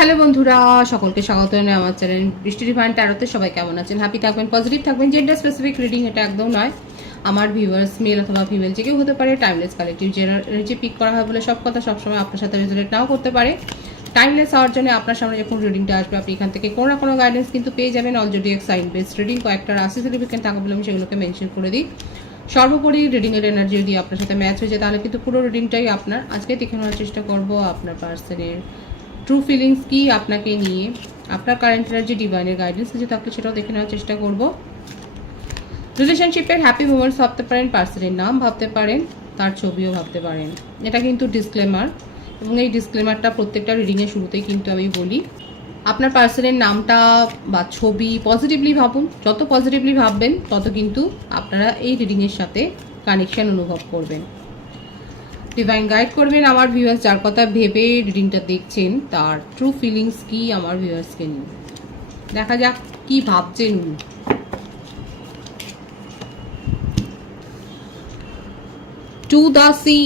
Hello বন্ধুরা, সকলকে স্বাগত জানাই আমার চ্যানেল বৃষ্টি ডিভাইন ট্যারোতে। সবাই কেমন আছেন? হ্যাপি থাকবেন, পজিটিভ থাকবেন। জেন্ডার স্পেসিফিক রিডিং এটা একদম নয়। আমার ভিউয়ার্স মেল অথবা ফিমেল যে কেউ হতে পারে। টাইমলেস কালেক্টিভ যে পিক করা হয় বলে সব কথা সবসময় আপনার সাথে রেজোনেট নাও করতে পারে। টাইমলেস হওয়ার জন্য আপনার সামনে যখন রিডিংটা আসবে আপনি এখান থেকে কোনো না কোনো গাইডেন্স কিন্তু পেয়ে যাবেন। অলরেডি এক সাইন বেসড রিডিং কয়েকটা রাশি সার্টিফিকেট থাকা বলে আমি সেগুলোকে মেনশন করে দিই। সর্বোপরি রিডিংয়ের এনার্জি যদি আপনার সাথে ম্যাচ হয়ে যায় তাহলে কিন্তু পুরো রিডিংটাই আপনার। আজকে দেখে নেওয়ার চেষ্টা করবো আপনার পার্সনের ট্রু ফিলিংস কি আপনাকে নিয়ে, আপনার কারেন্ট এনার্জি, ডিভাইনের গাইডেন্স কিছু থাকলে সেটাও দেখে নেওয়ার চেষ্টা করব। রিলেশনশিপের হ্যাপি মোমেন্টস ভাবতে পারেন, পার্সনের নাম ভাবতে পারেন, তার ছবিও ভাবতে পারেন। এটা কিন্তু ডিসক্লেমার, এবং এই ডিসক্লেমারটা প্রত্যেকটা রিডিংয়ের শুরুতেই কিন্তু আমি বলি। আপনার পার্সনের নামটা বা ছবি পজিটিভলি ভাবুন। যত পজিটিভলি ভাববেন তত কিন্তু আপনারা এই রিডিংয়ের সাথে কানেকশন অনুভব করবেন। ডিভাইন গাইড করবেন আমার ভিউয়ার্স যার কথা ভেবে রিডিংটা দেখছেন, তার ট্রু ফিলিংস কি আমার ভিউয়ার্সকে নিয়ে। দেখা যাক কি ভাবছেন উনি। টু দ্য সি,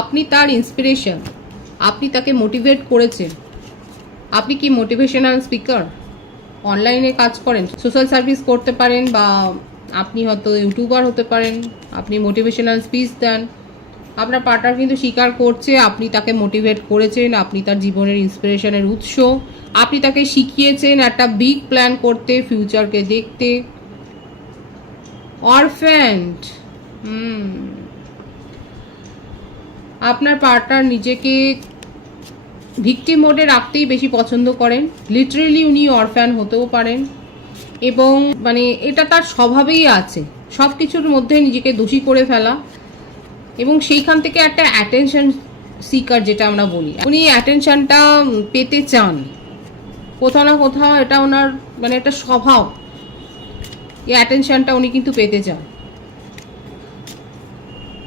আপনি তার ইন্সপিরেশন, আপনি তাকে মোটিভেট করেছেন। আপনি কি মোটিভেশনাল স্পিকার? অনলাইনে কাজ করেন, সোশ্যাল সার্ভিস করতে পারেন, বা আপনি হয়তো ইউটিউবার হতে পারেন, আপনি মোটিভেশনাল স্পিচ দেন। আপনার পার্টনার কিন্তু স্বীকার করছে আপনি তাকে মোটিভেট করেছেন, আপনি তার জীবনের ইন্সপিরেশনের উৎস। আপনি তাকে শিখিয়েছেন একটা বিগ প্ল্যান করতে, ফিউচারকে দেখতে। অরফ্যান্ড, আপনার পার্টনার নিজেকে ভিকটিম মোডে রাখতেই বেশি পছন্দ করেন। লিটারেলি উনি অরফ্যান হতেও পারেন, এবং মানে এটা তার স্বভাবেই আছে সব কিছুর মধ্যে নিজেকে দোষী করে ফেলা, এবং সেইখান থেকে একটা অ্যাটেনশন সিকার যেটা আমরা বলি, উনি অ্যাটেনশনটা পেতে চান কোথাও না কোথাও। এটা ওনার মানে একটা স্বভাব, এই অ্যাটেনশনটা উনি কিন্তু পেতে চান।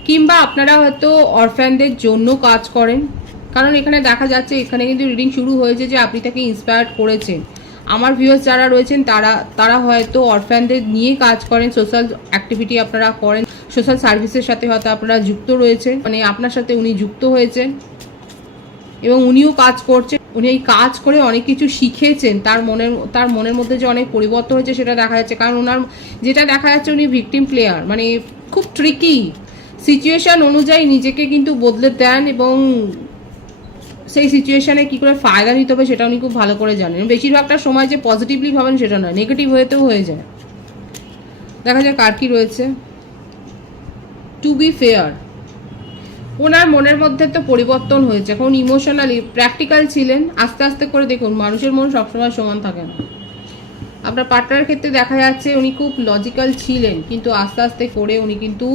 কিংবা আপনারা হয়তো অরফ্যানদের জন্য কাজ করেন, কারণ এখানে দেখা যাচ্ছে এখানে কিন্তু রিডিং শুরু হয়েছে যে আপনি তাকে ইন্সপায়ার করেছেন। আমার ভিউয়ার্স যারা রয়েছেন তারা হয়তো অরফ্যানদের নিয়ে কাজ করেন, সোশ্যাল অ্যাক্টিভিটি আপনারা করেন, সোশ্যাল সার্ভিসের সাথে হয়তো আপনারা যুক্ত রয়েছেন, মানে আপনার সাথে উনি যুক্ত হয়েছেন এবং উনিও কাজ করছেন। উনি এই কাজ করে অনেক কিছু শিখেছেন, তার মনের মধ্যে যে অনেক পরিবর্তন হয়েছে সেটা দেখা যাচ্ছে। কারণ ওনার যেটা দেখা যাচ্ছে উনি ভিকটিম প্লেয়ার, মানে খুব ট্রিকি সিচুয়েশন অনুযায়ী নিজেকে কিন্তু বদলে দেন, এবং সেই সিচুয়েশনে কি করে ফায়দা নিতে হবে সেটা উনি খুব ভালো করে জানেন। বেশিরভাগটা সময় যে পজিটিভলি ভাবেন সেটা নয়, নেগেটিভ হয়েতেও হয়ে যায়। দেখা যায় কার কি রয়েছে। টু বি ফেয়ার, ওনার মনের মধ্যে তো পরিবর্তন হয়েছে। এখন ইমোশনালি প্র্যাকটিক্যাল ছিলেন, আস্তে আস্তে করে দেখুন মানুষের মন সবসময় সমান থাকে না। আপনার পার্টনারের ক্ষেত্রে দেখা যাচ্ছে উনি খুব লজিক্যাল ছিলেন, কিন্তু আস্তে আস্তে করে উনি কিন্তু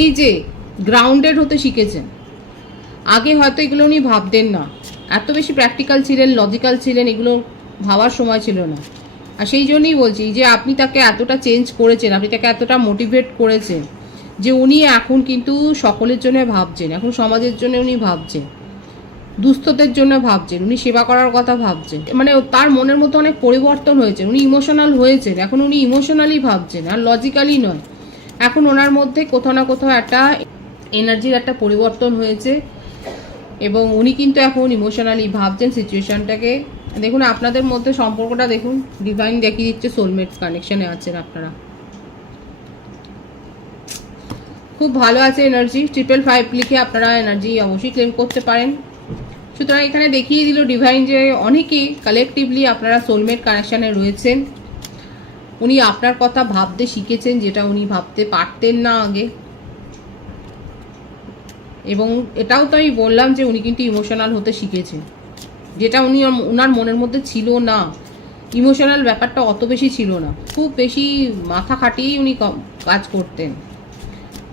এই যে গ্রাউন্ডেড হতে শিখেছেন। আগে হয়তো এগুলো উনি ভাবতেন না, এত বেশি প্র্যাকটিক্যাল ছিলেন, লজিক্যাল ছিলেন, এগুলো ভাবার সময় ছিল না। আর সেই জন্যই বলছি যে আপনি তাকে এতটা চেঞ্জ করেছেন, আপনি তাকে এতটা মোটিভেট করেছেন যে উনি এখন কিন্তু সকলের জন্য ভাবছেন, এখন সমাজের জন্য উনি ভাবছেন, দুস্থদের জন্য ভাবছেন, উনি সেবা করার কথা ভাবছেন। মানে তার মনের মধ্যে অনেক পরিবর্তন হয়েছে, উনি ইমোশনাল হয়েছেন, এখন উনি ইমোশনালি ভাবছেন আর লজিক্যালি নয়। এখন ওনার মধ্যে কোথাও না কোথাও একটা এনার্জির একটা পরিবর্তন হয়েছে, এবং উনি কিন্তু এখন ইমোশনালি ভাবছেন সিচুয়েশনটাকে। দেখুন আপনাদের মধ্যে সম্পর্কটা দেখুন, ডিভাইন দেখিয়ে দিচ্ছে সোলমেটস কানেকশনে আছেন আপনারা, খুব ভালো আছে এনার্জি। 555 লিখে আপনারা এনার্জি অবশ্যই ক্লেম করতে পারেন। সুতরাং এখানে দেখিয়ে দিল ডিভাইন যে অনেকেই কালেকটিভলি আপনারা সোলমেট কানেকশনে রয়েছেন। উনি আপনার কথা ভাবতে শিখেছেন, যেটা উনি ভাবতে পারতেন না আগে। এবং এটাও তো আমি বললাম যে উনি কিন্তু ইমোশনাল হতে শিখেছেন, যেটা উনি ওনার মনের মধ্যে ছিল না। ইমোশনাল ব্যাপারটা অত বেশি ছিল না, খুব বেশি মাথা খাটিয়েই উনি কাজ করতেন।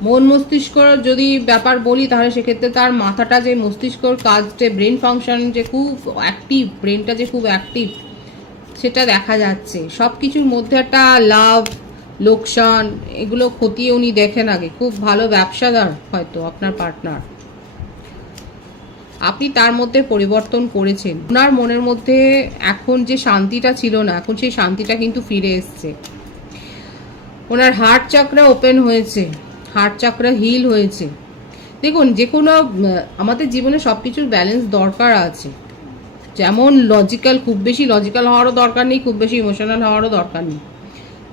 মন মস্তিষ্ক যদি ব্যাপার বলি তাহলে সেক্ষেত্রে তার মাথাটা যে মস্তিষ্কর কাজ, যে ব্রেন ফাংশন যে খুব অ্যাক্টিভ, ব্রেনটা যে খুব অ্যাক্টিভ সেটা দেখা যাচ্ছে। সব কিছুর মধ্যে একটা লাভ, লোকসান, এগুলো খতিয়ে উনি দেখেন আগে। খুব ভালো ব্যবসাদার হয়তো আপনার পার্টনার, আপনি তার মধ্যে পরিবর্তন করেছেন। ওনার মনের মধ্যে এখন যে শান্তিটা ছিল না, এখন সেই শান্তিটা কিন্তু ফিরে এসছে। ওনার হার্ট চাকরা ওপেন হয়েছে, হার্ট চাকরা হিল হয়েছে। দেখুন, যে কোনো আমাদের জীবনে সব কিছুর ব্যালেন্স দরকার আছে। যেমন লজিক্যাল, খুব বেশি লজিক্যাল হওয়ারও দরকার নেই, খুব বেশি ইমোশনাল হওয়ারও দরকার নেই।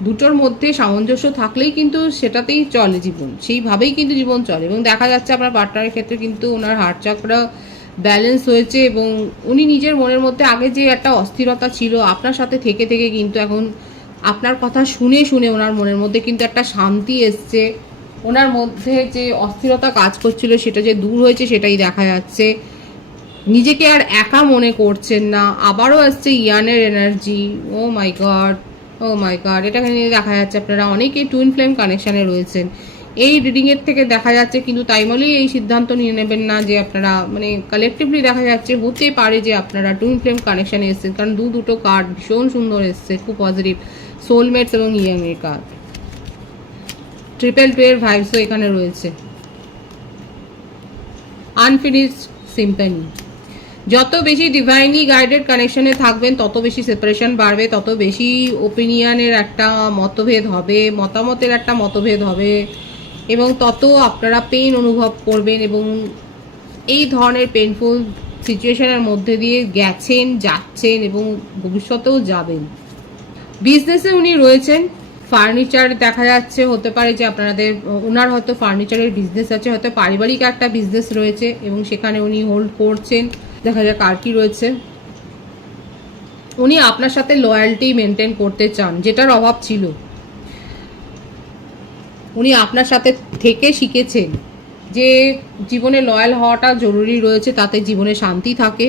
দুটোর মধ্যে সামঞ্জস্য থাকলেই কিন্তু সেটাতেই চলে জীবন, সেইভাবেই কিন্তু জীবন চলে। এবং দেখা যাচ্ছে আপনার পার্টনারের ক্ষেত্রে কিন্তু ওনার হার্ট চাকরা ব্যালেন্স হয়েছে, এবং উনি নিজের মনের মধ্যে আগে যে একটা অস্থিরতা ছিল আপনার সাথে থেকে থেকে কিন্তু এখন আপনার কথা শুনে শুনে ওনার মনের মধ্যে কিন্তু একটা শান্তি এসছে। ওনার মধ্যে যে অস্থিরতা কাজ করছিল সেটা যে দূর হয়েছে সেটাই দেখা যাচ্ছে। নিজেকে আর একা মনে করছেন না। আবারও আসছে ইয়ানের এনার্জি। ও মাই গড, ও মাই গড, এটাকে নিয়ে দেখা যাচ্ছে আপনারা অনেকেই টুইন ফ্লেম কানেকশানে রয়েছেন। এই রিডিংয়ের থেকে দেখা যাচ্ছে, কিন্তু তাই বলেই এই সিদ্ধান্ত নিয়ে নেবেন না যে আপনারা, মানে কালেকটিভলি দেখা যাচ্ছে হতে পারে যে আপনারা টুইন ফ্লেম কানেকশানে এসেছেন, কারণ দুটো কার্ড ভীষণ সুন্দর এসছে, খুব পজিটিভ। সোলমেটস এবং ইয়াংয়ের কার্ড, 222 এর ভাইবসও এখানে রয়েছে। Unfinished Symphony. যত বেশি ডিভাইনলি গাইডেড কানেকশনে থাকবেন তত বেশি সেপারেশন বাড়বে, তত বেশি ওপিনিয়নের একটা মতভেদ হবে, মতামতের একটা মতভেদ হবে, এবং তত আপনারা পেইন অনুভব করবেন। এবং এই ধরনের পেইনফুল সিচুয়েশনের মধ্যে দিয়ে গেছেন, যাচ্ছেন এবং ভবিষ্যতেও যাবেন। বিজনেসে উনি রয়েছেন, ফার্নিচার দেখা যাচ্ছে, হতে পারে যে আপনাদের ওনার হয়তো ফার্নিচারের বিজনেস আছে, হয়তো পারিবারিক একটা বিজনেস রয়েছে এবং সেখানে উনি হোল্ড করছেন। দেখা যাক আর কি রয়েছে। উনি আপনার সাথে লয়্যালটি মেনটেন করতে চান, যেটার অভাব ছিল। উনি আপনার সাথে থেকে শিখেছেন যে জীবনে লয়াল হওয়াটা জরুরি রয়েছে, তাতে জীবনে শান্তি থাকে।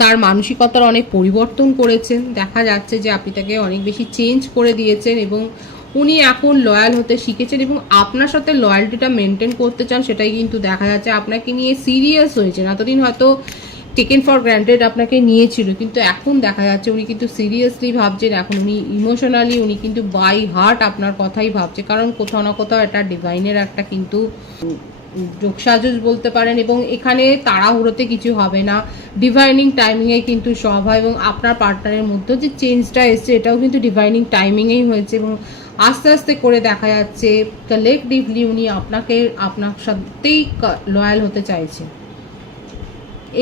তার মানসিকতার অনেক পরিবর্তন করেছেন। দেখা যাচ্ছে যে আপনি তাকে অনেক বেশি চেঞ্জ করে দিয়েছেন এবং উনি এখন লয়াল হতে শিখেছেন এবং আপনার সাথে লয়ালটিটা মেনটেন করতে চান, সেটাই কিন্তু দেখা যাচ্ছে। আপনাকে নিয়ে সিরিয়াস হয়েছেন। এতদিন হয়তো টেকেন ফর গ্র্যান্টেড আপনাকে নিয়েছিল, কিন্তু এখন দেখা যাচ্ছে উনি কিন্তু সিরিয়াসলি ভাবছেন। এখন উনি ইমোশনালি উনি কিন্তু বাই হার্ট আপনার কথাই ভাবছে, কারণ কোথাও না কোথাও একটা ডিভাইনের একটা কিন্তু যোগসাজস বলতে পারেন। এবং এখানে তাড়াহুড়োতে কিছু হবে না, ডিভাইনিং টাইমিংয়ে কিন্তু সব হয়। এবং আপনার পার্টনারের মধ্যে যে চেঞ্জটা এসছে এটাও কিন্তু ডিভাইনিং টাইমিংয়েই হয়েছে এবং আস্তে আস্তে করে দেখা যাচ্ছে কালেকটিভলি উনি আপনার সাথেই লয়াল হতে চাইছে।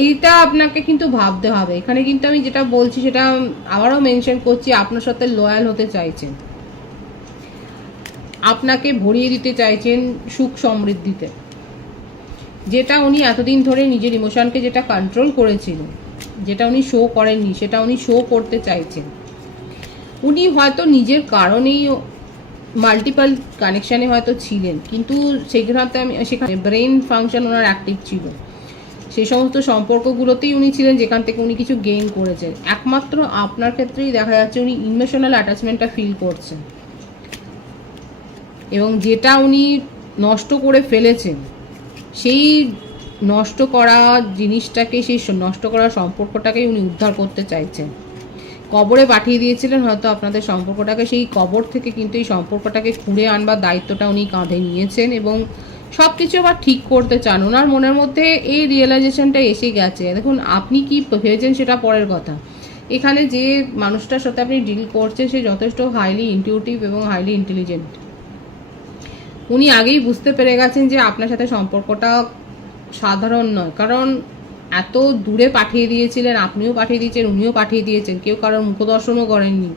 এইটা আপনাকে কিন্তু ভাবতে হবে। এখানে কিন্তু আমি যেটা বলছি সেটা আবারও মেনশন করছি, আপনার সাথে লয়াল হতে চাইছেন, আপনাকে ভরিয়ে দিতে চাইছেন সুখ সমৃদ্ধিতে, যেটা উনি এতদিন ধরে নিজের ইমোশনকে যেটা কন্ট্রোল করেছিলেন, যেটা উনি শো করেননি, সেটা উনি শো করতে চাইছেন। উনি হয়তো নিজের কারণেই মাল্টিপল কানেকশানে হয়তো ছিলেন, কিন্তু সেখানে ব্রেন ফাংশন ওনার অ্যাক্টিভ ছিল। সেই সমস্ত সম্পর্কগুলোতেই উনি ছিলেন যেখান থেকে উনি কিছু গেইন করেছেন। একমাত্র আপনার ক্ষেত্রেই দেখা যাচ্ছে উনি ইমোশনাল অ্যাটাচমেন্টটা ফিল করছেন, এবং যেটা উনি নষ্ট করে ফেলেছেন সেই নষ্ট করা জিনিসটাকে, সেই নষ্ট করা সম্পর্কটাকে উনি উদ্ধার করতে চাইছেন। কবরে পাঠিয়ে দিয়েছিলেন হয়তো আপনাদের সম্পর্কটাকে, সেই কবর থেকে কিন্তু এই সম্পর্কটাকে খুঁড়ে আনবার দায়িত্বটা উনি কাঁধে নিয়েছেন এবং সব কিছু আবার ঠিক করতে চান। ওনার মনের মধ্যে এই রিয়েলাইজেশনটা এসে গেছে। দেখুন, আপনি কি ভেবেছেন সেটা পরের কথা। এখানে যে মানুষটার সাথে আপনি ডিল করছেন সে যথেষ্ট হাইলি ইনটিউটিভ এবং হাইলি ইন্টেলিজেন্ট। উনি আগেই বুঝতে পেরে গেছেন যে আপনার সাথে সম্পর্কটা সাধারণ নয়, কারণ এত দূরে পাঠিয়ে দিয়েছিলেন, আপনিও পাঠিয়ে দিয়েছেন, উনিও পাঠিয়ে দিয়েছেন, কেউ কারোর মুখদর্শনও করেননি,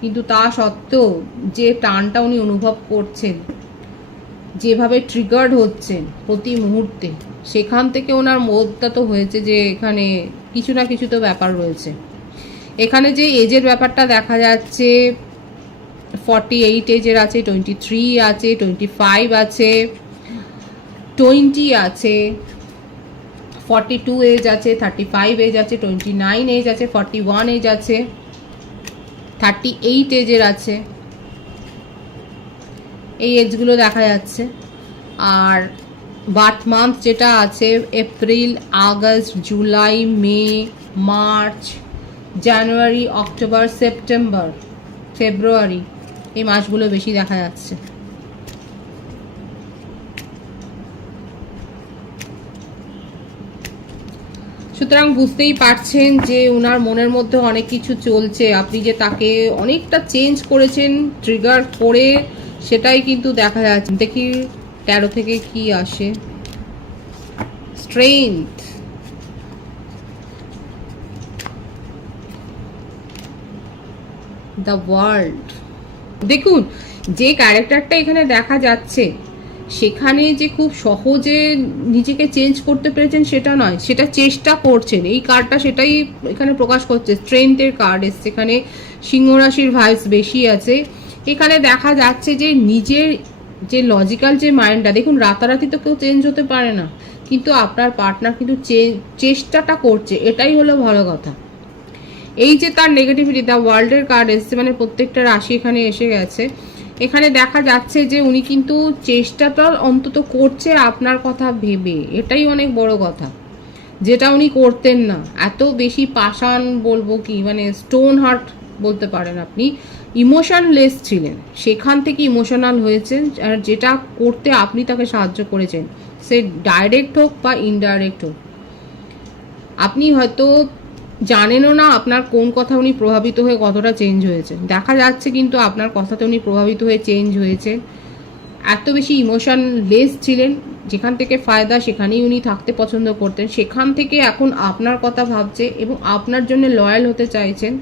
কিন্তু তা সত্ত্বেও যে টানটা উনি অনুভব করছেন, যেভাবে ট্রিগার্ড হচ্ছেন প্রতি মুহূর্তে, সেখান থেকে ওনার মতটা তো হয়েছে যে এখানে কিছু না কিছু তো ব্যাপার রয়েছে। এখানে যে এজের ব্যাপারটা দেখা যাচ্ছে, 48 এজের আছে, 23 আছে, 25 আছে, 20 আছে, 42 এজ আছে, 35 এজ আছে, 29 এজ আছে, 41 এজ আছে, 38 এজের আছে, এই এজগুলো দেখা যাচ্ছে। আর বার্থ মান্থ যেটা আছে এপ্রিল, আগস্ট, জুলাই, মে, মার্চ, জানুয়ারি, অক্টোবর, সেপ্টেম্বর, ফেব্রুয়ারি, এই মাসগুলো বেশি দেখা যাচ্ছে। সুতরাং বুঝতেই পারছেন যে ওনার মনের মধ্যে অনেক কিছু চলছে। আপনি যে তাকে অনেকটা চেঞ্জ করেছেন ট্রিগার করে, সেটাই কিন্তু দেখা যাচ্ছে। দেখি 13 থেকে কি আসে। Strength, the world. দেখুন যে ক্যারেক্টারটা এখানে দেখা যাচ্ছে সেখানে যে খুব সহজে নিজেকে চেঞ্জ করতে পেরেছেন সেটা নয়, সেটা চেষ্টা করছেন। এই কার্ডটা সেটাই এখানে প্রকাশ করছে। স্ট্রেংথের কার্ড এসছে, এখানে সিংহ রাশির ভাইবস বেশি আছে। এখানে দেখা যাচ্ছে যে নিজের যে লজিক্যাল যে মাইন্ডটা, দেখুন রাতারাতি তো কেউ চেঞ্জ হতে পারে না, কিন্তু আপনার পার্টনার কিন্তু চেষ্টাটা করছে, এটাই হলো ভালো কথা। এই যে তার নেগেটিভিটি, দ্য ওয়ার্ল্ডের কার্ড এসছে, মানে প্রত্যেকটা রাশি এখানে এসে গেছে। এখানে দেখা যাচ্ছে যে উনি কিন্তু চেষ্টাটা অন্তত করছে আপনার কথা ভেবে, এটাই অনেক বড় কথা, যেটা উনি করতেন না। এত বেশি পাষাণ বলবো কি, মানে স্টোন হার্ট বলতে পারেন আপনি, ইমোশনলেস ছিলেন, সেখান থেকে ইমোশনাল হয়েছেন। আর যেটা করতে আপনি তাকে সাহায্য করেছেন, সে ডাইরেক্ট হোক বা ইনডাইরেক্ট হোক, আপনি হয়তো জানেনও না আপনার কোন কথা উনি প্রভাবিত হয়ে কতটা চেঞ্জ হয়েছে। দেখা যাচ্ছে কিন্তু আপনার কথাতে উনি প্রভাবিত হয়ে চেঞ্জ হয়েছে। এত বেশি ইমোশনলেস ছিলেন, যেখান থেকে ফায়দা সেখানেই উনি থাকতে পছন্দ করতেন, সেখান থেকে এখন আপনার কথা ভাবছে এবং আপনার জন্য লয়াল হতে চাইছেন।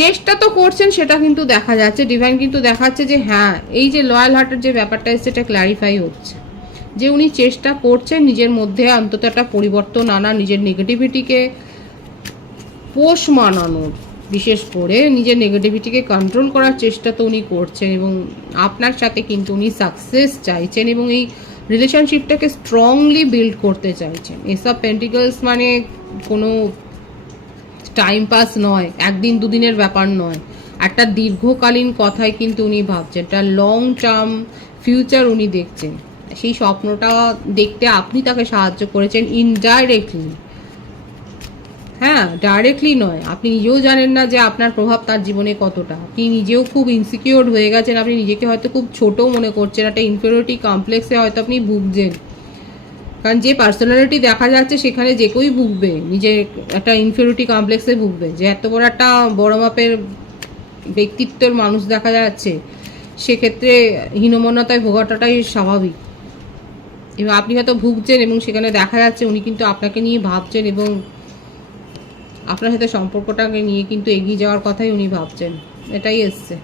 চেষ্টা তো করছেন, সেটা কিন্তু দেখা যাচ্ছে। ডিভাইন কিন্তু দেখাচ্ছে যে হ্যাঁ, এই যে লয়াল হার্টের যে ব্যাপারটা এসছে, এটা ক্ল্যারিফাই হচ্ছে যে উনি চেষ্টা করছেন নিজের মধ্যে অন্তত একটা পরিবর্তন আনা, নিজের নেগেটিভিটিকে পোষ মানানোর, বিশেষ করে নিজের নেগেটিভিটিকে কন্ট্রোল করার চেষ্টা তো উনি করছেন এবং আপনার সাথে কিন্তু উনি সাকসেস চাইছেন এবং এই রিলেশনশিপটাকে স্ট্রংলি বিল্ড করতে চাইছেন। এসব পেন্টিকলস মানে কোনো টাইম পাস নয়, একদিন দুদিনের ব্যাপার নয়, একটা দীর্ঘকালীন কথাই কিন্তু উনি ভাবছেন, একটা লং টার্ম ফিউচার উনি দেখছেন। সেই স্বপ্নটা দেখতে আপনি তাকে সাহায্য করেছেন ইনডাইরেক্টলি। হ্যাঁ, ডাইরেক্টলি নয়, আপনি নিজেও জানেন না যে আপনার প্রভাব তার জীবনে কতটা। আপনি নিজেও খুব ইনসিকিউর হয়ে গেছেন, আপনি নিজেকে হয়তো খুব ছোট মনে করছেন, একটা ইনফিরিয়রিটি কমপ্লেক্সে হয়তো আপনি ভুগছেন। কারণ যে পার্সোনালিটি দেখা যাচ্ছে সেখানে যে কেউই ভুগবে, নিজের একটা ইনফিরিয়রিটি কমপ্লেক্সে ভুগবে। যে এত বড় একটা বড় মাপের ব্যক্তিত্বের মানুষ দেখা যাচ্ছে, সেক্ষেত্রে হীনমন্যতায় ভোগাটাই স্বাভাবিক। এবং আপনি হয়তো ভুগছেন এবং সেখানে দেখা যাচ্ছে উনি কিন্তু আপনাকে নিয়ে ভাবছেন এবং আপনার সাথে সম্পর্কটাকে নিয়ে কিন্তু এগিয়ে যাওয়ার কথাই উনি ভাবছেন, এটাই এসছে।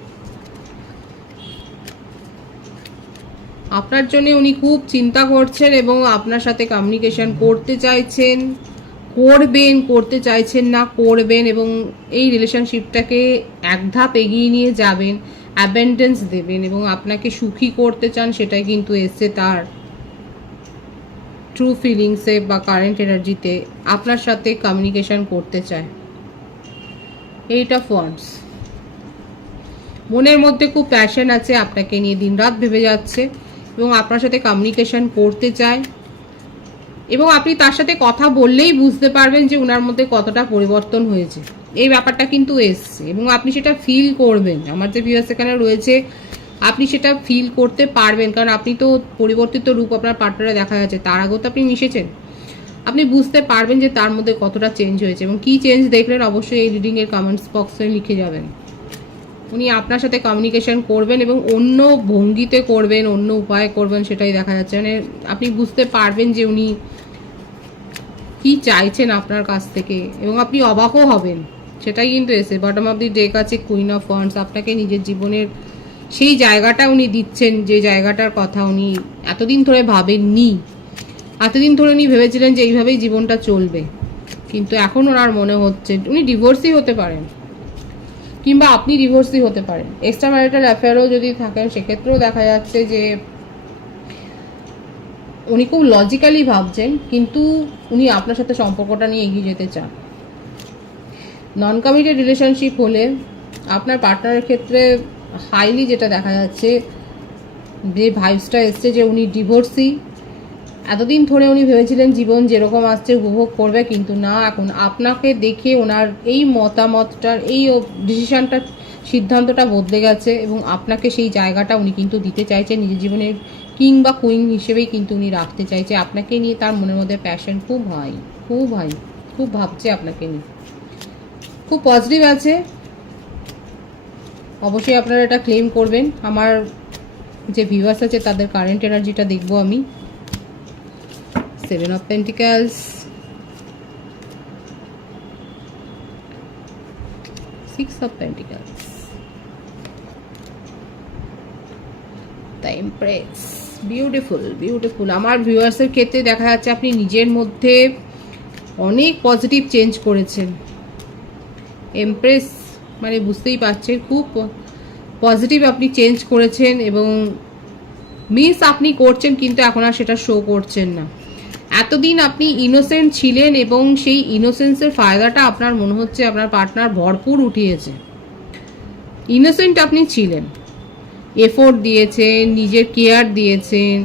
আপনার জন্য উনি খুব চিন্তা করছেন এবং আপনার সাথে কমিউনিকেশন করতে চাইছেন, করতে চাইছেন না, করবেন এবং এই রিলেশনশিপটাকে এক ধাপ এগিয়ে নিয়ে যাবেন, অ্যাবেন্ডেন্স দেবেন এবং আপনাকে সুখী করতে চান, সেটাই কিন্তু এসছে তার ট্রু ফিলিংসে বা কারেন্ট এনার্জিতে আপনার সাথে কমিউনিকেশন করতে চায়। এইট অফ ওয়ান্ডস, মনের মধ্যে খুব প্যাশন আছে, আপনাকে নিয়ে দিনরাত ভেবে যাচ্ছে এবং আপনার সাথে কমিউনিকেশন করতে চায় এবং আপনি তার সাথে কথা বললেই বুঝতে পারবেন যে ওনার মধ্যে কতটা পরিবর্তন হয়েছে। এই ব্যাপারটা কিন্তু এসছে এবং আপনি সেটা ফিল করবেন। আমার যে ভিউয়ার্স এখানে রয়েছে, আপনি সেটা ফিল করতে পারবেন, কারণ আপনি তো পরিবর্তিত রূপ আপনার পার্টনারে দেখা যাচ্ছে, তার আগেও তো আপনি মিশেছেন। আপনি বুঝতে পারবেন যে তার মধ্যে কতটা চেঞ্জ হয়েছে এবং কী চেঞ্জ দেখলেন অবশ্যই এই রিডিংয়ের কমেন্টস বক্সে লিখে যাবেন। উনি আপনার সাথে কমিউনিকেশন করবেন এবং অন্য ভঙ্গিতে করবেন, অন্য উপায়ে করবেন, সেটাই দেখা যাচ্ছে। মানে আপনি বুঝতে পারবেন যে উনি কি চাইছেন আপনার কাছ থেকে এবং আপনি অবাকও হবেন, সেটাই কিন্তু এসে। বটম অফ দি ডেক আছে কুইন অফ ওয়ান্ডস, আপনাকে নিজের জীবনের সেই জায়গাটা উনি দিচ্ছেন, যে জায়গাটার কথা উনি এতদিন ধরে ভাবেননি। এতদিন ধরে উনি ভেবেছিলেন যে এইভাবেই জীবনটা চলবে, কিন্তু এখন ওনার মনে হচ্ছে উনি ডিভোর্সই হতে পারেন কিংবা আপনি ডিভোর্সই হতে পারেন। এক্সট্রা ম্যারিটাল অ্যাফেয়ারও যদি থাকেন, সেক্ষেত্রেও দেখা যাচ্ছে যে উনি খুব লজিক্যালি ভাবছেন, কিন্তু উনি আপনার সাথে সম্পর্কটা নিয়ে এগিয়ে যেতে চান। নন কমিটেড রিলেশনশিপ হলে আপনার পার্টনারের ক্ষেত্রে হাইলি যেটা দেখা যাচ্ছে, যে ভাইবসটা এসছে যে উনি ডিভোর্সি। এতদিন ধরে উনি ভেবেছিলেন জীবন যেরকম আসছে উপভোগ করবে, কিন্তু না, এখন আপনাকে দেখে ওনার এই মতামতটার, এই ডিসিশনটার, সিদ্ধান্তটা বদলে গেছে এবং আপনাকে সেই জায়গাটা উনি কিন্তু দিতে চাইছেন, নিজের জীবনের কিং বা কুইন হিসেবেই কিন্তু উনি রাখতে চাইছে। আপনাকে নিয়ে তার মনের মধ্যে প্যাশন খুব হাই, খুব ভাবছে আপনাকে নিয়ে, খুব পজিটিভ আছে। অবশ্যই আপনারা এটা ক্লেম করবেন। আমার যে ভিউয়ার্স আছে তাদের কারেন্ট এনার্জিটা দেখবো আমি। 7 of Pentacles, 6 of Pentacles, the Empress. Beautiful beautiful. আমার ভিউয়ার্সের ক্ষেত্রে দেখা যাচ্ছে আপনি নিজের মধ্যে অনেক পজিটিভ চেঞ্জ করেছেন। এমপ্রেস মানে বুঝতেই পারছেন খুব পজিটিভ আপনি চেঞ্জ করেছেন, এবং মিস আপনি করছেন কিন্তু এখন আর সেটা শো করছেন না। এতদিন আপনি ইনোসেন্ট ছিলেন এবং সেই ইনোসেন্সের ফায়দাটা আপনার মনে হচ্ছে আপনার পার্টনার ভরপুর উঠিয়েছে। ইনোসেন্ট আপনি ছিলেন, এফোর্ট দিয়েছেন, নিজের কেয়ার দিয়েছেন,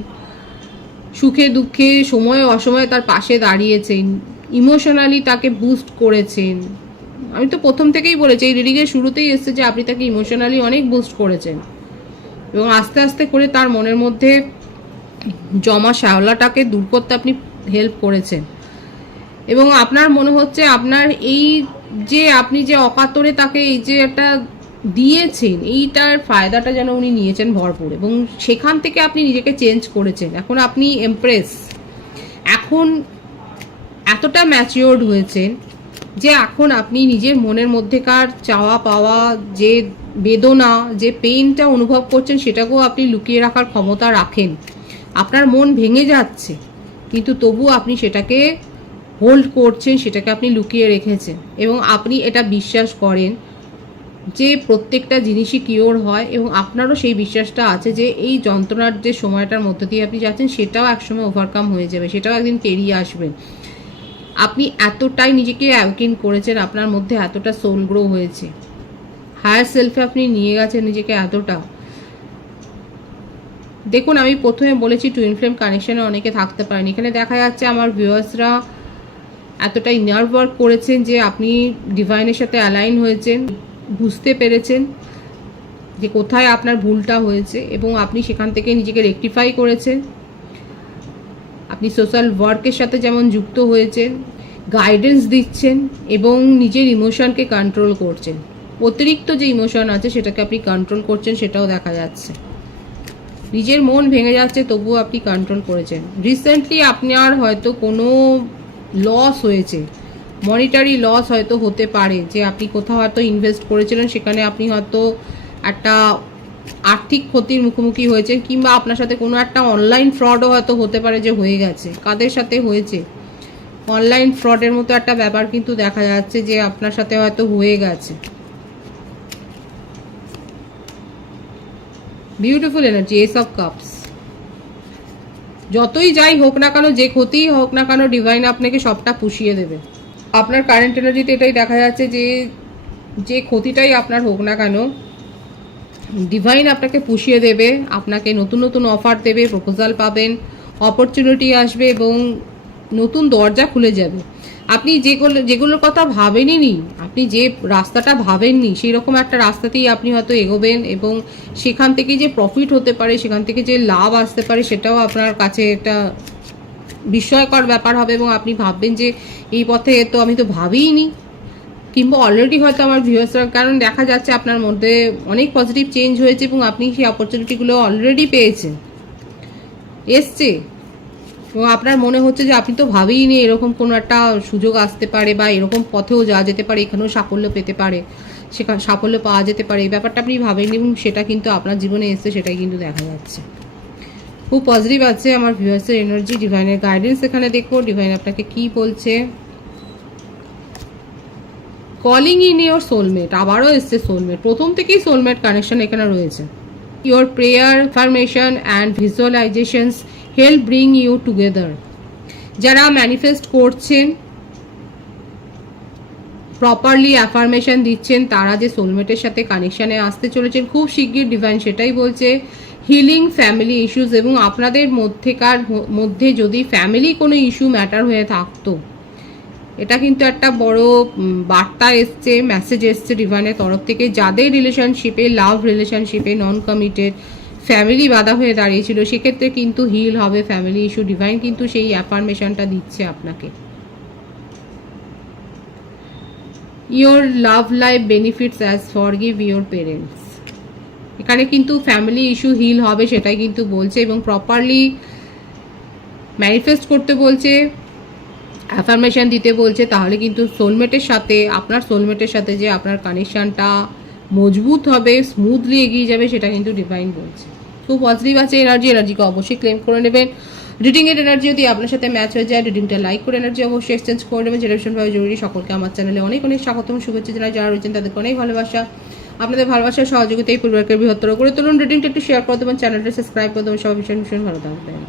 সুখে দুঃখে সময়ে অসময়ে তার পাশে দাঁড়িয়েছেন, ইমোশনালি তাকে বুস্ট করেছেন। আমি তো প্রথম থেকেই বলেছি, এই রিডিংয়ের শুরুতেই এসেছে যে আপনি তাকে ইমোশনালি অনেক বুস্ট করেছেন, এবং আস্তে আস্তে করে তার মনের মধ্যে জমা শ্যাওলাটাকে দূর করতে আপনি হেল্প করেছেন। এবং আপনার মনে হচ্ছে আপনার এই যে আপনি যে অকাতরে তাকে এই যে একটা দিয়েছেন, এইটার ফায়দাটা যেন উনি নিয়েছেন ভরপুর, এবং সেখান থেকে আপনি নিজেকে চেঞ্জ করেছেন। এখন আপনি এমপ্রেস, এখন এতটা ম্যাচিওরড হয়েছেন যে এখন আপনি নিজের মনের মধ্যেকার চাওয়া পাওয়া, যে বেদনা, যে পেইনটা অনুভব করছেন, সেটাকেও আপনি লুকিয়ে রাখার ক্ষমতা রাখেন। আপনার মন ভেঙে যাচ্ছে কিন্তু তবু আপনি সেটাকে হোল্ড করছেন, সেটাকে আপনি লুকিয়ে রেখেছেন, এবং আপনি এটা বিশ্বাস করেন যে প্রত্যেকটা জিনিসই কিওর হয়, এবং আপনারও সেই বিশ্বাসটা আছে যে এই যন্ত্রণার যে সময়টার মধ্যে দিয়ে আপনি যাচ্ছেন সেটাও একসময় ওভারকাম হয়ে যাবে, সেটাও একদিন পেরিয়ে আসবেন। আপনি এতটাই নিজেকে অ্যাওয়েকেন করেছেন, আপনার মধ্যে এতটা সোল গ্রো হয়েছে, হায়ার সেলফে আপনি নিয়ে গেছেন নিজেকে এতটা। দেখুন, আমি প্রথমে বলেছি টুইন ফ্লেম কানেকশনে অনেকে থাকতে পারেন। এখানে দেখা যাচ্ছে আমার ভিউয়ার্সরা এতটাই নার্ভ ওয়ার্ক করেছেন যে আপনি ডিভাইনের সাথে অ্যালাইন হয়েছেন, বুঝতে পেরেছেন যে কোথায় আপনার ভুলটা হয়েছে, এবং আপনি সেখান থেকে নিজেকে রেকটিফাই করেছেন। আপনি সোশ্যাল ওয়ার্কের সাথে যেমন যুক্ত হয়েছেন, গাইডেন্স দিচ্ছেন, এবং নিজের ইমোশনকে কন্ট্রোল করছেন। অতিরিক্ত যে ইমোশন আছে সেটাকে আপনি কন্ট্রোল করছেন, সেটাও দেখা যাচ্ছে। নিজের মন ভেঙে যাচ্ছে তবুও আপনি কন্ট্রোল করেছেন। রিসেন্টলি আপনার হয়তো কোনো লস হয়েছে, মনিটারি লস হয়তো হতে পারে, যে আপনি কোথাও হয়তো ইনভেস্ট করেছিলেন, সেখানে আপনি হয়তো একটা আর্থিক ক্ষতির মুখোমুখি হয়েছেন, কিংবা আপনার সাথে কোনো একটা অনলাইন ফ্রডও হয়তো হতে পারে যে হয়ে গেছে। কাদের সাথে হয়েছে? অনলাইন ফ্রডের মতো একটা ব্যাপার কিন্তু দেখা যাচ্ছে যে আপনার সাথে হয়তো হয়ে গেছে। Beautiful energy, S of cups. যতই যাই হোক না কেন, যে ক্ষতিই হোক না কেন, ডিভাইন আপনাকে সবটা পুষিয়ে দেবে। আপনার কারেন্ট এনার্জিতে এটাই দেখা যাচ্ছে যে যে ক্ষতিটাই আপনার হোক না কেন, ডিভাইন আপনাকে পুষিয়ে দেবে, আপনাকে নতুন নতুন অফার দেবে, প্রপোজাল পাবেন, অপরচুনিটি আসবে, এবং নতুন দরজা খুলে যাবে। আপনি যেগুলোর কথা ভাবেননি, আপনি যে রাস্তাটা ভাবেননি, সেই রকম একটা রাস্তাতেই আপনি হয়তো এগোবেন, এবং সেখান থেকে যে প্রফিট হতে পারে, সেখান থেকে যে লাভ আসতে পারে, সেটাও আপনার কাছে একটা বিস্ময়কর ব্যাপার হবে, এবং আপনি ভাববেন যে এই পথে তো আমি তো ভাবিইনি, কিংবা অলরেডি হয়তো আমার ভিউয়ার্সরা, কারণ দেখা যাচ্ছে আপনার মধ্যে অনেক পজিটিভ চেঞ্জ হয়েছে, এবং আপনি সেই অপরচুনিটিগুলো অলরেডি পেয়েছেন, এসছে, এবং আপনার মনে হচ্ছে যে আপনি তো ভাবেইনি এরকম কোনো একটা সুযোগ আসতে পারে, বা এরকম পথেও যাওয়া যেতে পারে, এখানেও সাফল্য পেতে পারে, সেখানে সাফল্য পাওয়া যেতে পারে, এই ব্যাপারটা আপনি ভাবেননি, এবং সেটা কিন্তু আপনার জীবনে এসছে, সেটাই কিন্তু দেখা যাচ্ছে। খুব পজিটিভ আছে আমার ভিউয়ার্সের এনার্জি। ডিভাইনের গাইডেন্স এখানে দেখো, ডিভাইন আপনাকে কি বলছে। কলিং ইন ইয়োর সোলমেট, আবারও এসছে সোলমেট, প্রথম থেকেই সোলমেট কানেকশন এখানে রয়েছে। Your prayer, affirmation and visualizations help bring you together. যারা ম্যানিফেস্ট করছেন, প্রপারলি অ্যাফার্মেশন দিচ্ছেন, তারা যে সোলমেটের সাথে কানেকশানে আসতে চলেছেন খুব শিগগির, ডিভাইন সেটাই বলছে। হিলিং ফ্যামিলি ইস্যুস, এবং আপনাদের মধ্যে যদি ফ্যামিলি কোনো ইস্যু ম্যাটার হয়ে থাকতো, এটা কিন্তু একটা বড় বার্তা এসছে, মেসেজ এসছে ডিভাইনের তরফ থেকে। যাদের রিলেশনশিপে, লাভ রিলেশনশিপে নন কমিটেড ফ্যামিলি বাধা হয়ে দাঁড়িয়েছিল, সেক্ষেত্রে কিন্তু হিল হবে ফ্যামিলি ইস্যু। ডিভাইন কিন্তু সেই অ্যাফার্মেশনটা দিচ্ছে আপনাকে। Your love life benefits as forgive your parents, এখানে কিন্তু ফ্যামিলি ইস্যু হিল হবে সেটাই কিন্তু বলছে, এবং প্রপারলি ম্যানিফেস্ট করতে বলছে, অ্যাফার্মেশন দিতে বলছে, তাহলে কিন্তু সোলমেটের সাথে, আপনার সোলমেটের সাথে যে আপনার কানেকশানটা মজবুত হবে, স্মুথলি এগিয়ে যাবে, সেটা কিন্তু ডিভাইন বলছে। খুব পজিটিভ আছে এনার্জিকে অবশ্যই ক্লেম করে নেবেন। রিডিংয়ের এনার্জি যদি আপনার সাথে ম্যাচ হয়ে যায়, রিডিংটা লাইক করে এনার্জি অবশ্যই এক্সচেঞ্জ করে নেবেন, যেটা ভীষণভাবে জরুরি। সকলকে আমার চ্যানেলে অনেক অনেক স্বাগতম, শুভেচ্ছা জানাই। যারা রয়েছেন তাদেরকে অনেক ভালোবাসা। আপনাদের ভালোবাসার সহযোগিতায় পরিবারকে বৃহত্তর করে তুলুন। রিডিংটা একটু শেয়ার করে দেবেন, চ্যানেলটা সাবস্ক্রাইব করে দেবেন। সবাই ভীষণ ভীষণ ভালো থাকবেন।